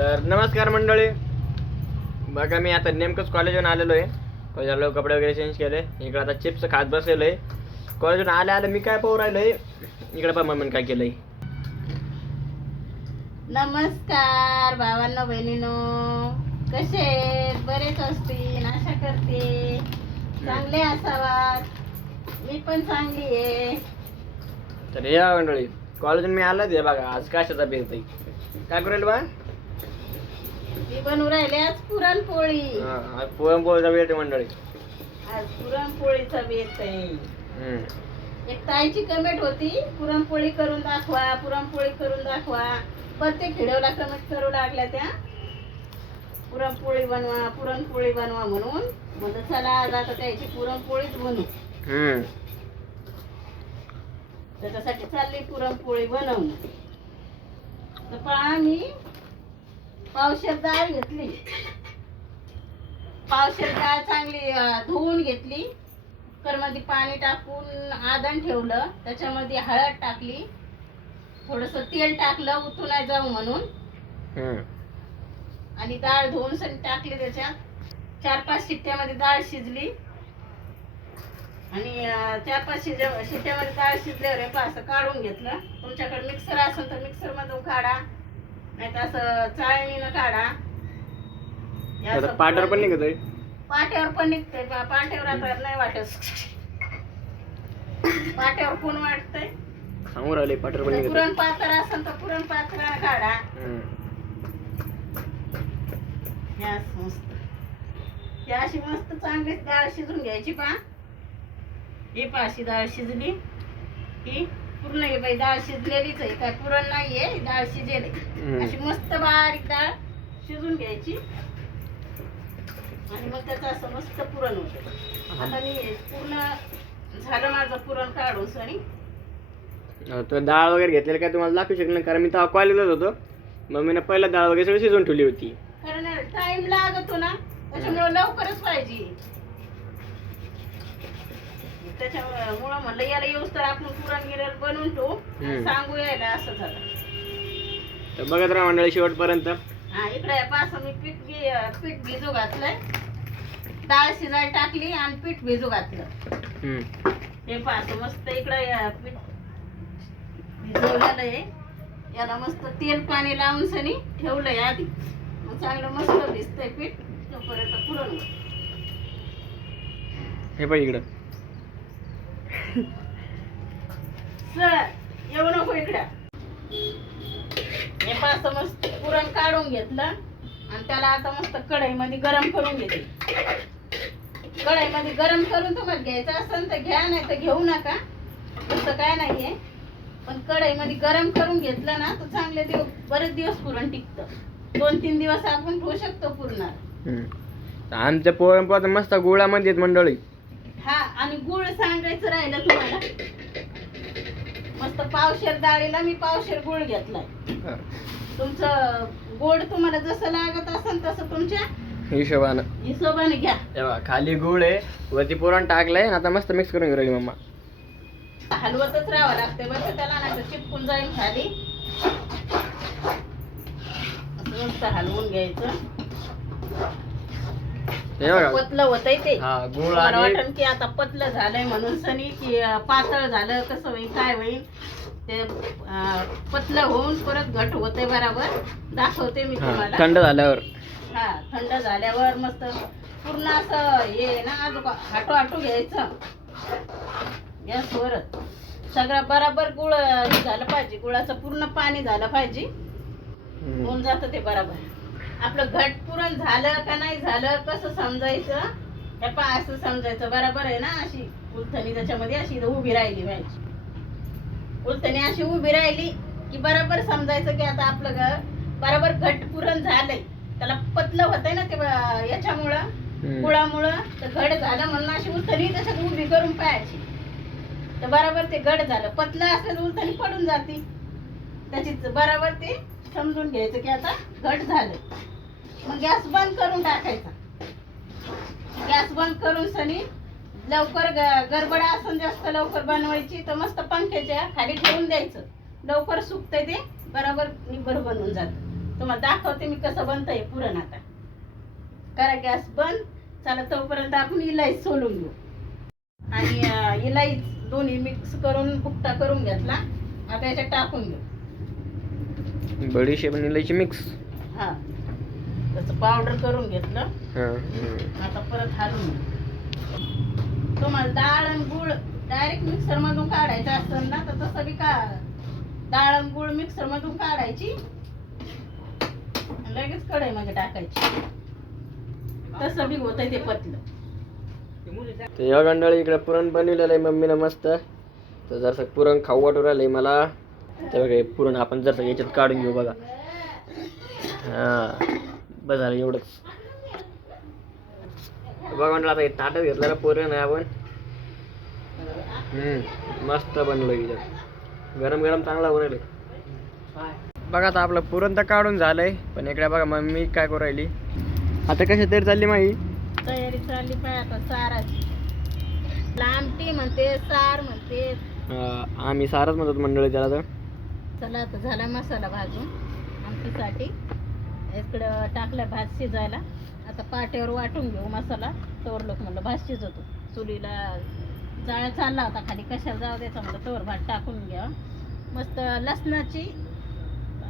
तर नमस्कार मंडळी. बघा मी आता नेमकंच कॉलेजवरून आलेलो आहे. कॉलेजला कपडे वगैरे चेंज केले. इकडे आता चिप्स खात बसलेलो आहे. कॉलेजवरून आले आले मी काय पाहू राहिलोय? इकडे पण मम्मीने काय केलंय. नमस्कार भावांनो बहिणीनो. कसे? बरेच असतील आशा करते. चांगले असावात. मी पण चांगली आहे. तर या मंडळी कॉलेजून मी आलो ते बघा. आज कशाचा बेत आहे काय करेल बा? मी बनवू राहिले आज पुरणपोळी. हा, आज पुरणपोळीचा आहे मंडळी. आज पुरणपोळीचा बेत आहे. हम्म. एक ताईची कमेंट होती पुरणपोळी करून दाखवा पुरणपोळी करून दाखवा. प्रत्येक व्हिडिओला कमेंट करू लागल्या त्या. पुरणपोळी बनवा पुरणपोळी बनवा म्हणून. म्हणलं चला आज आता त्याची पुरणपोळीच बनवू हम्म. त्याच्यासाठी चालली पुरणपोळी बनवून. तर पहा मी पावशेर डाळ घेतली. पावशेर डाळ चांगली धुवून घेतली. कुकरमध्ये पाणी टाकून आदण ठेवलं. त्याच्यामध्ये हळद टाकली. थोडस तेल टाकलं उतू नाही जाऊ म्हणून. आणि डाळ धुवून सण टाकली त्याच्यात. चार पाच शिट्ट्यामध्ये डाळ शिजली. आणि चार पाच शिज शिट्ट्यामध्ये डाळ शिजल्यावर असं काढून घेतलं. तुमच्याकडे मिक्सर असेल तर मिक्सर मधून काढा. नाही तर असं चाळणीनं काढा. हे आता पण निघत आहे. पाट्यावर पण निघतंय. पहा, पाट्यावर आता नाही वाटत. पाट्यावर कोण वाटतंय? राहिले पाटर पण निघत. पुरण पात्र असेल तर पुरण पात्रानं काढा. हे असं मस्त. ही अशी मस्त चांगली डाळ शिजून घ्यायची पहा. ही पहा अशी डाळ शिजली. ही. पूर्ण ही बाई डाळ शिजलेलीच आहे. काय पुरण नाहीये डाळ शिजेल. आहे. अशी मस्त बारीक डाळ शिजून घ्यायची. आणि मग त्याचं असं मस्त पुरण होतं. आता मी पूर्ण झालं माझं पुरण काढून अं, तर डाळ वगैरे घेतलेलं काय तुम्हाला दाखवू नाही कारण मी तेव्हा कॉलेजलाच होतो. मम्मीने पहिला डाळ वगैरे सगळी शिजवून ठेवली होती. कारण टाइम लागतो ना त्याच्यामुळे लवकरच पाहिजे. त्याच्यामुळं म्हणलं याला येऊस तर आपण पुरण गिरण बनवून ठेवू. हम्म. सांगू यायला असं झालं. तर बघत राहा मंडळी शेवटपर्यंत. हा इकडे पास मी पीठ बी- पीठ भिजू घातलंय. डाळ शिजायला टाकली आणि पीठ भिजू घातलं. हम्म. हे पास मस्त इकडे पीठ भिजवलेलं आहे याला मस्त तेल पाणी लावून सनी ठेवलंय आधी. मग चांगलं मस्त भिजतंय पीठ. तोपर्यंत पुरण. हे पाहिजे इकडं. येऊ नको इकडं. हे पाच मस्त पुरण काढून घेतलं. आणि त्याला आता मस्त कढईमध्ये गरम करून घेते. कढईमध्ये गरम करून तुम्हाला घ्यायचं असेल तर घ्या नाही तर घेऊ नका. तसं काय नाहीये. पण कढईमध्ये गरम करून घेतलं ना तर चांगले दिवस बरेच दिवस पुरण टिकतं. दोन तीन दिवस आपण ठेवू शकतो पुरणार. हम्म. आमच्या पोळ्या मस्त गुळामध्ये आहेत मंडळी. आणि गुळ सांगायचं राहिलं तुम्हाला? मस्त पावशेर डाळीला मी पावशेर गुळ घेतलाय. तुमचं गोड तुम्हाला जसं लागत असेल तसं तुमच्या हिशोबानं. हिशोबाने घ्या. तेव्हा खाली गुळ आहे वरती पुरण टाकलंय आणि आता मस्त मिक्स करून घेऊ राहिली मम्मा. हलवतच राहावं लागते बरं त्याला नाही चिपकून जाईल खाली. असं मस्त हलवून घ्यायचं. हे बघा. पतलं होतंय ते. हा गुळ मला आणि की आता पतलं झालंय म्हणून सनी की अं, पातळ झालं कसं होईल काय होईल ते अं, पतलं होऊन परत घट होते बरोबर. दाखवते मी हा, तुम्हाला. थंड झाल्यावर. हा थंड झाल्यावर मस्त पूर्ण असं हे ना आज हाटू हाटू घ्यायचं. गॅसवरच सगळं बराबर गुळ हे झालं पाहिजे. गुळाचं पूर्ण पाणी झालं पाहिजे. हम्म. होऊन जातं ते बराबर. आपलं घट पुरण झालं का नाही झालं कसं समजायचं? हे पा असं समजायचं. बरोबर आहे ना अशी? उलथणी त्याच्यामध्ये अशी उभी राहिली पाहिजे उलथणी अशी उभी राहिली की बरोबर समजायचं की आता आपलं घ बरोबर घट पुरण झालंय. त्याला पतलं होतंय ना ते याच्यामुळं. गुळामुळं तर घड झालं म्हणून अशी उलथणी त्याच्यात उभी करून पाहायची. तर बरोबर ते घड झालं. पतलं असेल उलथणी पडून जाते. त्याची बरोबर ते समजून घ्यायचं की आता घट झालं मग गॅस बंद करून टाकायचा. गॅस बंद करून सनी लवकर ग- गडबड असेल जास्त लवकर बनवायची तर मस्त पंख्याच्या खाली ठेवून द्यायचं. लवकर सुकतंय ते बरोबर निबर बनवून जात. तुम्हाला दाखवते मी कसं बनतंय पुरण आता. करा गॅस बंद चला तोपर्यंत आपण इलायच सोलून घेऊ. आणि अं, इलायच दोन्ही मिक्स करून फुकटा करून घेतला. आता याच्यात टाकून घेऊ. बडीशेप आणि इलायची मिक्स. हा. त्याचं पावडर करून घेतलं. हां आता परत हालून. तुम्हाला डाळ आणि गुळ डायरेक्ट मिक्सर मधून काढायचं असेल ना तर तसं बी का डाळ आणि गुळ मिक्सर मधून काढायची. आणि लगेच कढई मध्ये टाकायची. तसं बी होतंय ते पतलं. तर या गंडाळी इकडे पुरण बनवलेलं आहे मम्मीनं मस्त. तर जरसं पुरण खाऊ वाटू राहिलंय मला. तर बघा हे पुरण आपण जरसं याच्यात काढून घेऊ बघा. हां. बस झालं एवढंच. बघा म्हटलं आता ताटच घेतलं पुरण आहे आपण. मस्त बनलं इथं. गरम गरम चांगला बनवलं बघा आता आपलं पुरण तर काढून झालंय पण इकडे बघा मम्मी काय करू राहिली. आता कशा तरी चालली माही तयारी चालली पाय आता साराची. लांबटी म्हणते सार म्हणते. अं, आम्ही सारच म्हणतात मंडळी त्याला तर. चला आता झाला मसाला भाजून आमटीसाठी इकडं टाकला भात शिजायला. आता पाट्यावर वाटून घेऊ मसाला. तवर लोक म्हणलं भात शिजवतो. चुलीला जाळ चालला होता खाली. कशाला जाऊ द्यायचा म्हणलं? तवर भात टाकून घ्या. मस्त लसणाची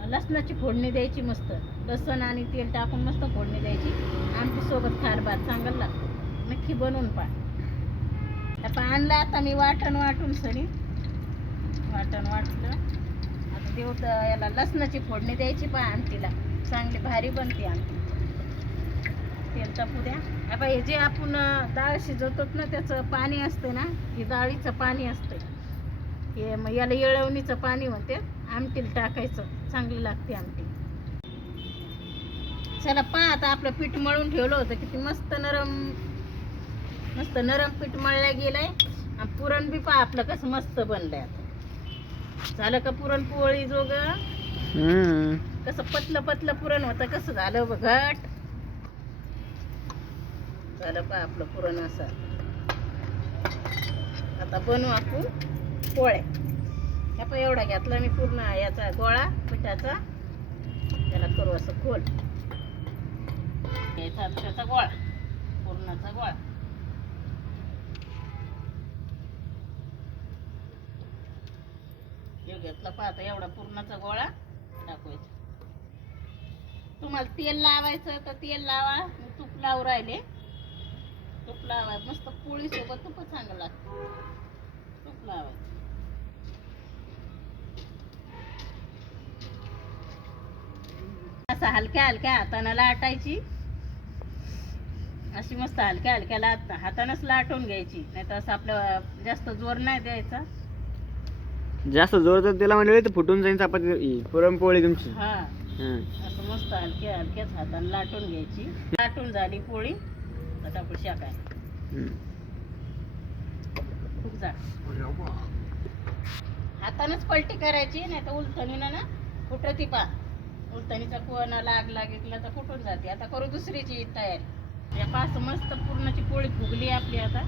लसणाची फोडणी द्यायची मस्त. लसण आणि तेल टाकून मस्त फोडणी द्यायची. आमटी सोबत खार भात चांगला लागतो. नक्की बनवून पा आता आणला आता मी वाटण वाटून सरी वाटण वाटलं. देऊ तर याला लसणाची फोडणी द्यायची पहा आमटीला. चांगली भारी बनते आमटी. तेल टाकू द्या. आता हे जे आपण डाळ शिजवतो ना त्याचं पाणी असतं ना हे डाळीचं पाणी असते हे मग याला येळवणीचं पाणी म्हणते. आमटीला टाकायचं. चांगली लागते आमटी. चला पहा आता आपलं पीठ मळून ठेवलं होतं. किती मस्त नरम मस्त नरम पीठ मळल्या गेलंय. आणि पुरण बी पहा आपलं कसं मस्त बनलंय आता. झालं का पुरणपोळी जोग? हम्म. कसं पतलं पतलं पुरण होतं कसं झालं बघ घट. झालं पा आपलं पुरण असं. आता बनवू आपण पोळ्या. ह्या पण एवढा घेतला मी पूर्ण याचा गोळा पिठाचा. त्याला करू असं खोल. याचा गोळा. घेतला. पाहता एवढा पूर्णाचा गोळा टाकायचा तुम्हाला तेल लावायचं तर तेल लावा. तूप लावू राहिले. तूप लावा. मस्त पोळी सोबत तूप चांगलं लागतं. तूप लावायचं असं हलक्या हलक्या हातानं लाटायची. अशी मस्त हलक्या हलक्या लाट हातानंच लाटून घ्यायची. नाही तर असं आपलं जास्त जोर नाही द्यायचा. जास्त जोर जर दिला म्हणजे तर फुटून जाईल चपाती. ही पुरणपोळी तुमची. हा. असं मस्त हलक्या हलक्याच हातानं लाटून घ्यायची. लाटून झाली पोळी. आता आपण शाकाय हम्म. खूप जा हातानंच पलटी करायची नाही तर उलथणीनं ना फुटती पा. उलथणीचा कोणा लाग लागला तर फुटून जाते. आता करू दुसरीची तयारी. या पाच मस्त पूर्णाची पोळी फुगली आपली आता.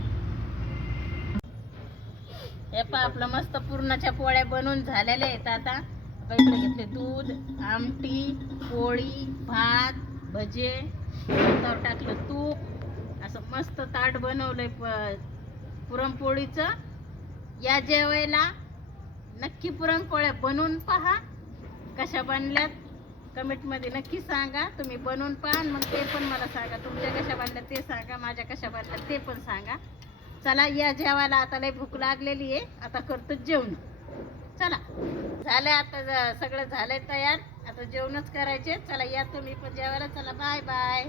हे पा आपलं मस्त पूर्णाच्या पोळ्या बनवून झालेल्या आहेत आता. आता इकडे घेतले दूध आमटी पोळी भात भजे त्यावर टाकलं तूप. असं मस्त ताट बनवलंय प- पुरणपोळीचं. या जेवायला नक्की पुरणपोळ्या बनवून पहा. कशा बनल्यात? कमेंटमध्ये नक्की सांगा. तुम्ही बनवून पहा मग ते पण मला सांगा. तुमच्या कशा बनल्या ते सांगा. माझ्या कशा बनल्यात ते पण सांगा. चला या जेवायला आता लय भूक लागलेली आहे. आता करतो जेवण. चला. झालं आता सगळं झालंय तयार. आता जेवणच करायचे. चला या तुम्ही पण जेवायला. चला बाय बाय